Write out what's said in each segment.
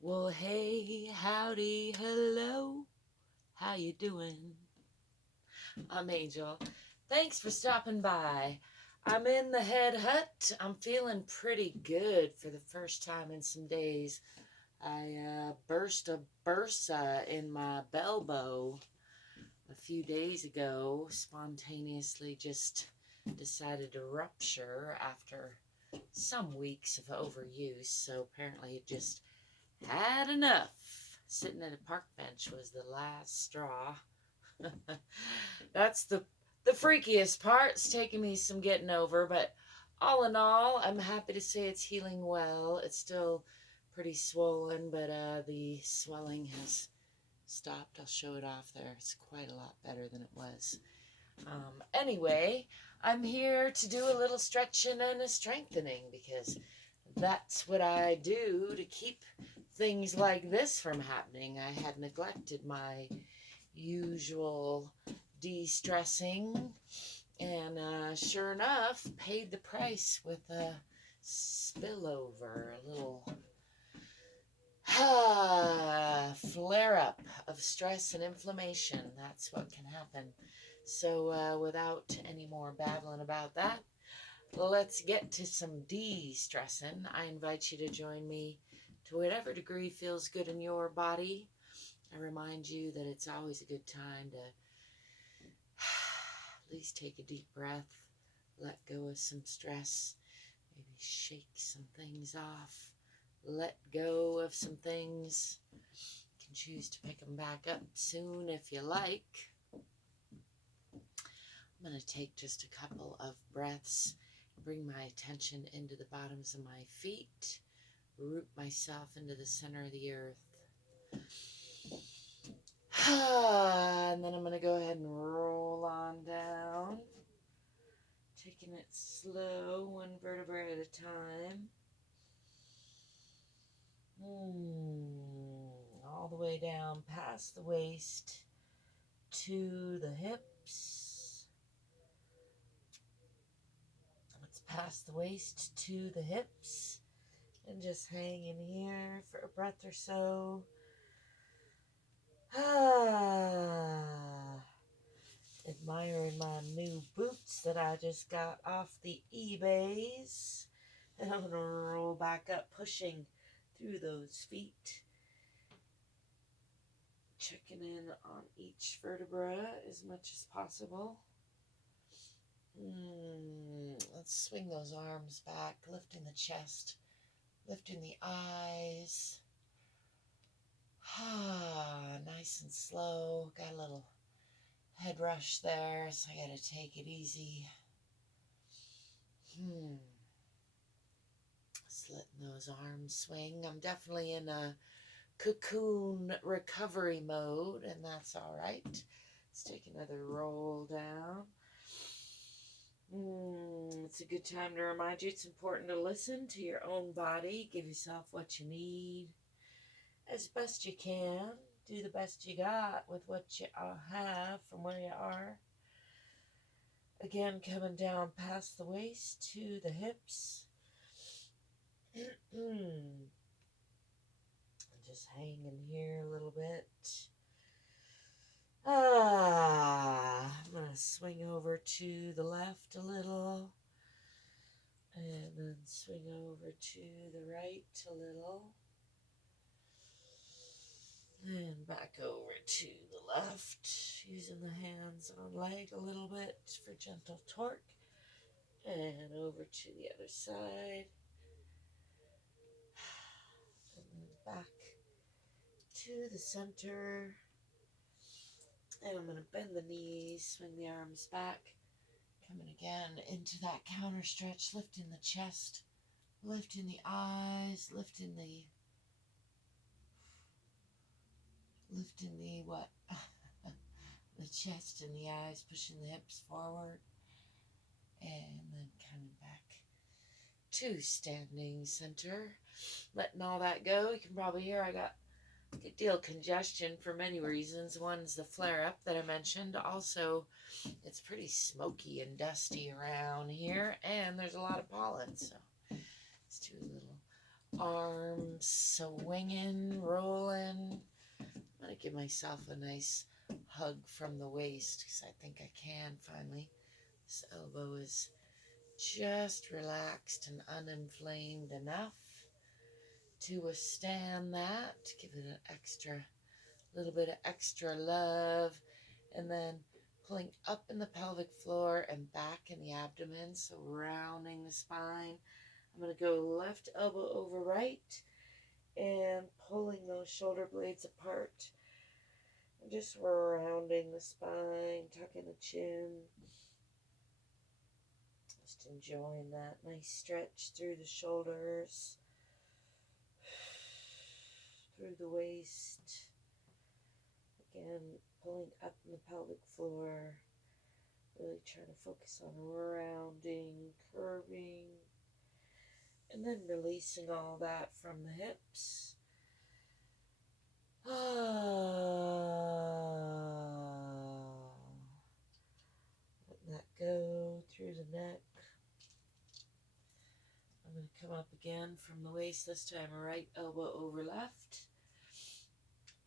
Well, hey, howdy, hello. How you doing? I'm Angel. Thanks for stopping by. I'm in the Head Hutt. I'm feeling pretty good for the first time in some days. I burst a bursa in my Belbow a few days ago. Spontaneously just decided to rupture after some weeks of overuse. So apparently it just had enough. Sitting at a park bench was the last straw. That's the freakiest part. It's taking me some getting over, but all in all, I'm happy to say it's healing well. It's still pretty swollen, but the swelling has stopped. I'll show it off there. It's quite a lot better than it was. Anyway, I'm here to do a little stretching and a strengthening because that's what I do to keep things like this from happening. I had neglected my usual de-stressing and sure enough paid the price with a spillover, a little flare-up of stress and inflammation. That's what can happen. So without any more babbling about that, let's get to some de-stressing. I invite you to join me to whatever degree feels good in your body. I remind you that it's always a good time to at least take a deep breath, let go of some stress, maybe shake some things off, let go of some things. You can choose to pick them back up soon if you like. I'm going to take just a couple of breaths, bring my attention into the bottoms of my feet, root myself into the center of the earth. And then I'm going to go ahead and roll on down, taking it slow, one vertebra at a time. All the way down past the waist to the hips. It's past the waist to the hips. And just hang in here for a breath or so. Admiring my new boots that I just got off the eBays. And I'm going to roll back up, pushing through those feet. Checking in on each vertebra as much as possible. Let's swing those arms back, lifting the chest, lifting the eyes. Nice and slow. Got a little head rush there, so I gotta take it easy. Just letting those arms swing. I'm definitely in a cocoon recovery mode, and that's all right. Let's take another roll down. It's a good time to remind you it's important to listen to your own body. Give yourself what you need as best you can. Do the best you got with what you have from where you are. Again, coming down past the waist to the hips. Just hanging here a little bit. I'm going to swing over to the left a little. And then swing over to the right a little. And back over to the left, using the hands on leg a little bit for gentle torque. And over to the other side. And then back to the center. And I'm going to bend the knees, swing the arms back. Coming again into that counter stretch, lifting the chest, lifting the eyes, lifting the what? The chest and the eyes, pushing the hips forward. And then coming back to standing center. Letting all that go. You can probably hear I got a good deal of congestion for many reasons. One's the flare-up that I mentioned. Also, it's pretty smoky and dusty around here, and there's a lot of pollen, so let's do a little arms swinging, rolling. I'm going to give myself a nice hug from the waist because I think I can finally. This elbow is just relaxed and uninflamed enough to withstand that. Give it an extra, little bit of extra love. And then pulling up in the pelvic floor and back in the abdomen, so rounding the spine. I'm going to go left elbow over right and pulling those shoulder blades apart. And just rounding the spine, tucking the chin. Just enjoying that nice stretch through the shoulders, through the waist. Again, pulling up in the pelvic floor. Really trying to focus on rounding, curving, and then releasing all that from the hips. Letting that go through the neck. I'm going to come up again from the waist, this time right elbow over left.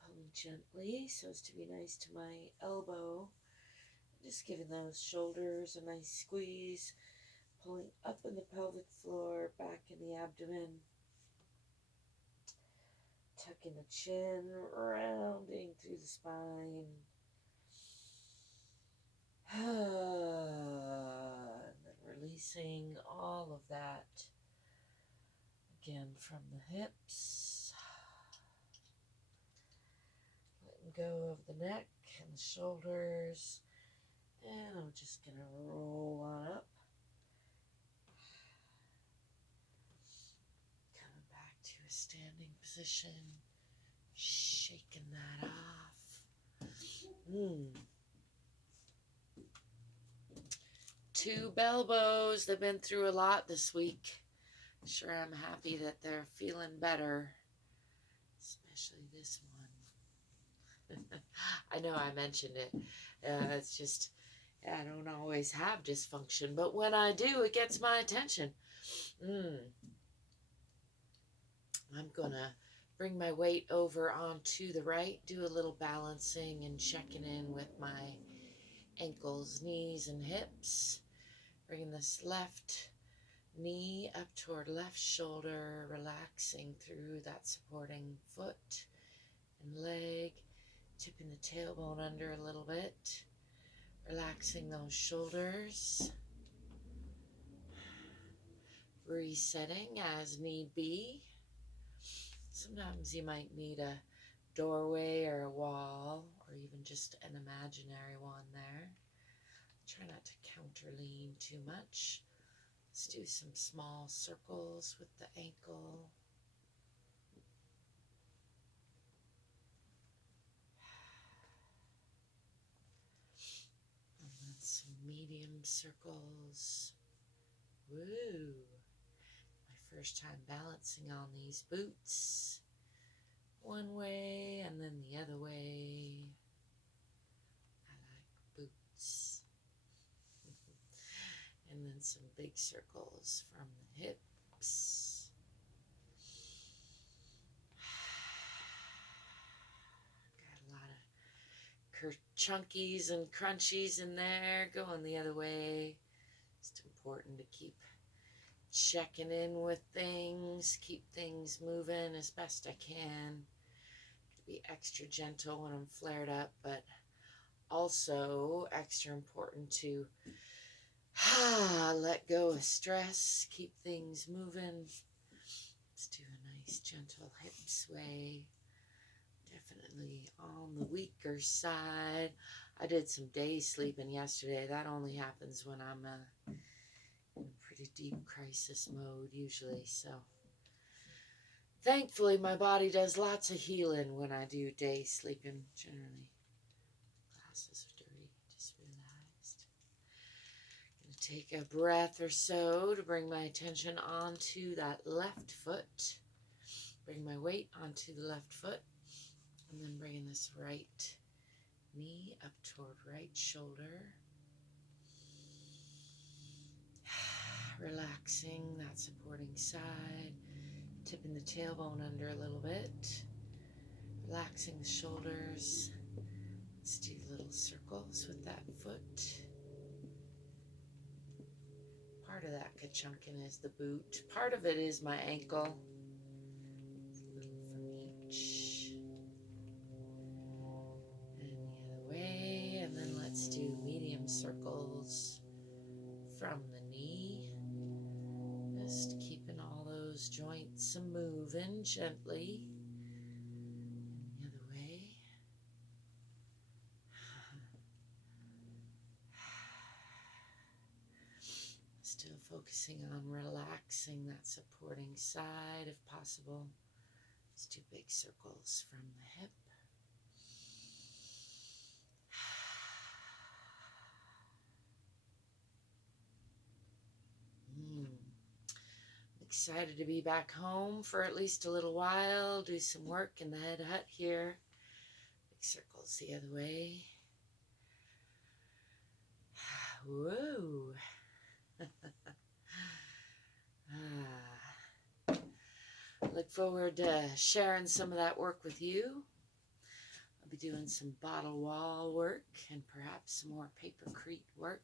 Pulling gently so as to be nice to my elbow. Just giving those shoulders a nice squeeze. Pulling up in the pelvic floor, back in the abdomen. Tucking the chin, rounding through the spine. And then releasing all of that. Again from the hips. Letting go of the neck and the shoulders. And I'm just going to roll on up. Coming back to a standing position. Shaking that off. 2 Belbows. They've been through a lot this week. Sure, I'm happy that they're feeling better. Especially this one. I know I mentioned it. It's just, I don't always have dysfunction, but when I do, it gets my attention. I'm gonna bring my weight over onto the right, do a little balancing and checking in with my ankles, knees, and hips. Bringing this left knee up toward left shoulder, relaxing through that supporting foot and leg, tipping the tailbone under a little bit, relaxing those shoulders, resetting as need be. Sometimes you might need a doorway or a wall, or even just an imaginary one there. Try not to counter lean too much. Let's do some small circles with the ankle. And then some medium circles. Woo! My first time balancing on these boots. One way and then the other way. I like boots. And then some big circles from the hips. Got a lot of chunkies and crunchies in there. Going the other way. It's important to keep checking in with things. Keep things moving as best I can. Be extra gentle when I'm flared up, but also extra important to let go of stress, keep things moving. Let's do a nice gentle hip sway. Definitely on the weaker side. I did some day sleeping yesterday. That only happens when I'm in pretty deep crisis mode usually. So thankfully my body does lots of healing when I do day sleeping generally. Glasses are dirty, just realized. Take a breath or so to bring my attention onto that left foot. Bring my weight onto the left foot. And then bringing this right knee up toward right shoulder. Relaxing that supporting side. Tipping the tailbone under a little bit. Relaxing the shoulders. Let's do little circles with that foot. Part of that ka-chunkin' is the boot. Part of it is my ankle. A little from each. And the other way. And then let's do medium circles from the knee. Just keeping all those joints moving gently. And the other way. Still focusing on relaxing that supporting side if possible. Let's do big circles from the hip. Excited to be back home for at least a little while. Do some work in the Head Hutt here. Big circles the other way. Whoa. Look forward to sharing some of that work with you. I'll be doing some bottle wall work and perhaps some more papercrete work.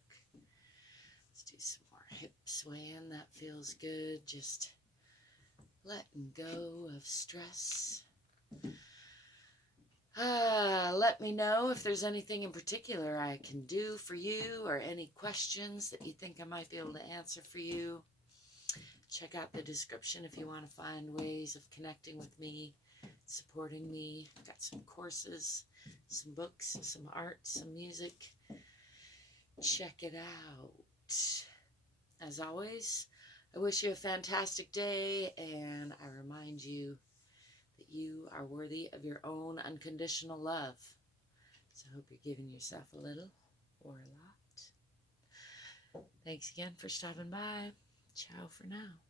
Let's do some more hip swaying. That feels good. Just letting go of stress. Let me know if there's anything in particular I can do for you or any questions that you think I might be able to answer for you. Check out the description if you want to find ways of connecting with me, supporting me. I've got some courses, some books, some art, some music. Check it out. As always, I wish you a fantastic day, and I remind you that you are worthy of your own unconditional love. So I hope you're giving yourself a little or a lot. Thanks again for stopping by. Ciao for now.